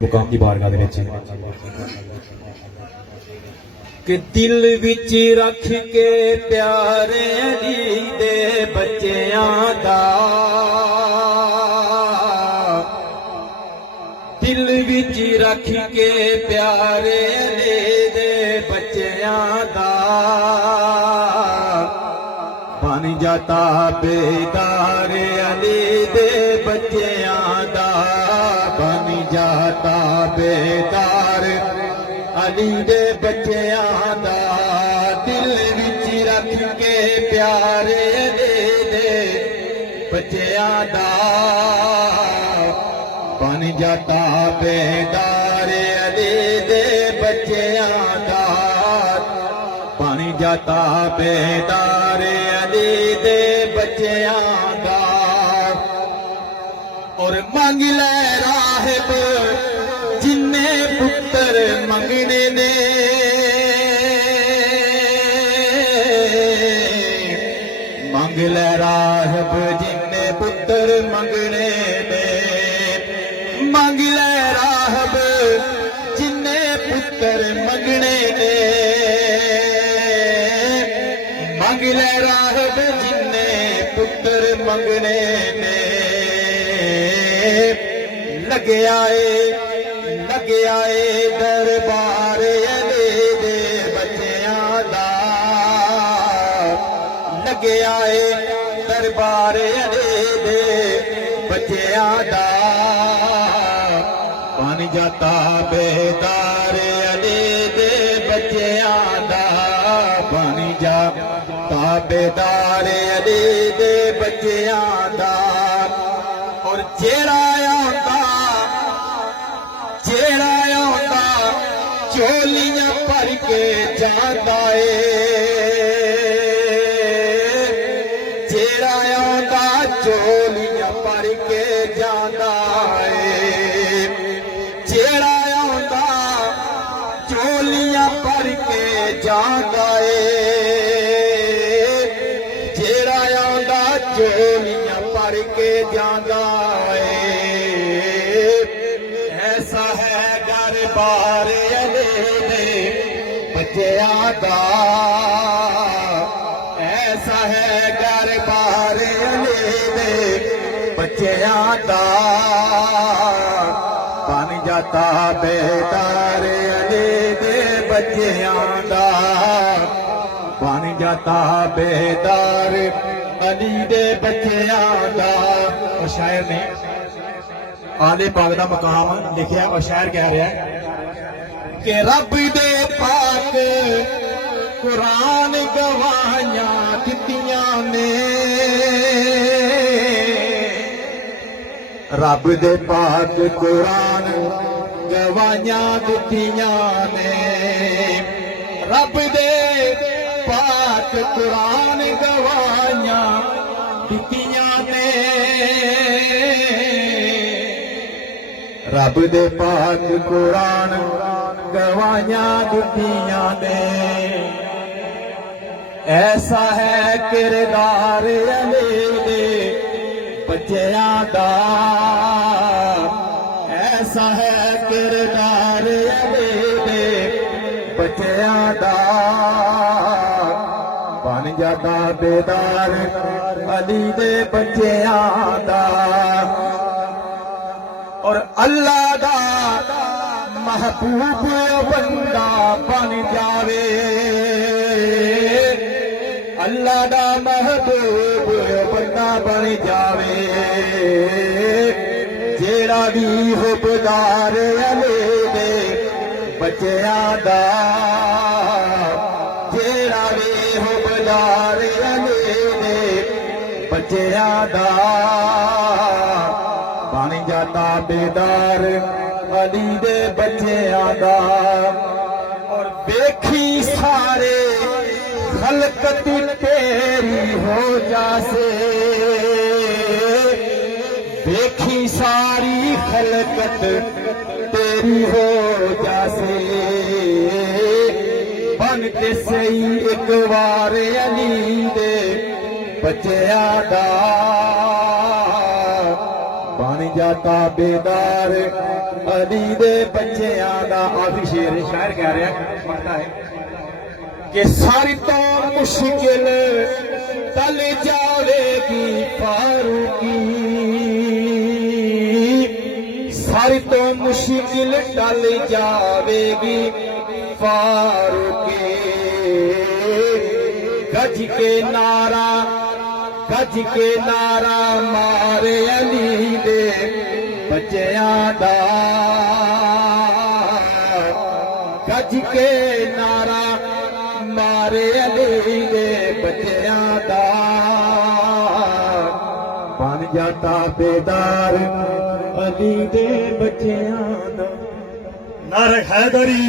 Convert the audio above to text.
मुकाम की बारगाह दे विच कि दिल विच रख के प्यारे अली दे बच्चियां दा दिल विच रख के प्यारे अली दे बच्चियां दा बन जाता बेदार अली दे बच्चियां दा बन जाता बेदार अली दे बच्चियां दा दिल विच रख के प्यारे अली दे बच्चियां दा बन जाता बेदार अली दे बच्चियां दा बन जाता बेदार अली दे बच्चियां दा और मंग ले राहिब जिन्ने पुत्र मंगने ने मंग ले राहिब जिन्ने पुत्र मंगने ने मंग ले राहिब जिन्ने पुत्र मंगने ने मंग ले राहिब जिन्ने पुत्र मंगने ने लगे आए दरबार अली दे बच्चियां दा लगे आए दरबार अली दे बच्चियां दा बन जाता बेदार अली दे बच्चियां दा बन जाता बेदार अली दे बच्चियां दा और जेड़ा चोलियां भर के जांदा जेड़ा आंदा चोलियां भर के जांदा जेड़ा आंदा चोलियां भर के जांदा जेड़ा आंदा चोलियां भर के जांदा ऐसा है घर बार बच्चियां दा ऐसा है घर बार अली दे बच्चियां दा बन जाता बेदार अली दे बच्चियां दा बन जाता बेदार अली दे बच्चियां दा। और शायर ने आले पाक दा मकाम लिखिया और शायर कह रहा है कि रब दे पाक कुरान गवाहियां दित्तियां ने रब दे पाक कुरान गवाहियां दित्तियां ने रब दे पाक कुरान गवाहियां दित्तियां ने रब दे पाक कुरान गवाहियां दित्तियां ने ऐसा है किरदार अली दे बच्चियां दा ऐसा है किरदार अली दे बच्चियां दा बन जाता बेदार अली दे बच्चियां दा और अल्लाह दा महबूब बंदा बन जावे अल्लाह दा महबूब बंदा बन जावे जेड़ा भी हुबदार अली दे बच्चियां दा जेड़ा भी हुबदार अली दे बच्चियां दा बन जाता बेदार अली दे बच्चियां दा और देखी सारे खलकत तेरी हो जासे देखी सारी खलकत तेरी हो जासे बन के सही एक बार अली दे बच्चियां दा बन जाता बेदार अली दे बच्चियां दा आखिरी शेर है, शायर कह रहा है, पढ़ता है कि सारी तो मुश्किल टल जावेगी फारूकी, सारी तो मुश्किल टल जावेगी फारूकी। गज के नारा मारे अली दे बच्चियां दा, गज के नारा मारे अली दे बच्चियां दा। बन जाता बेदार अली दे बच्चियां दा। नारे हैदरी।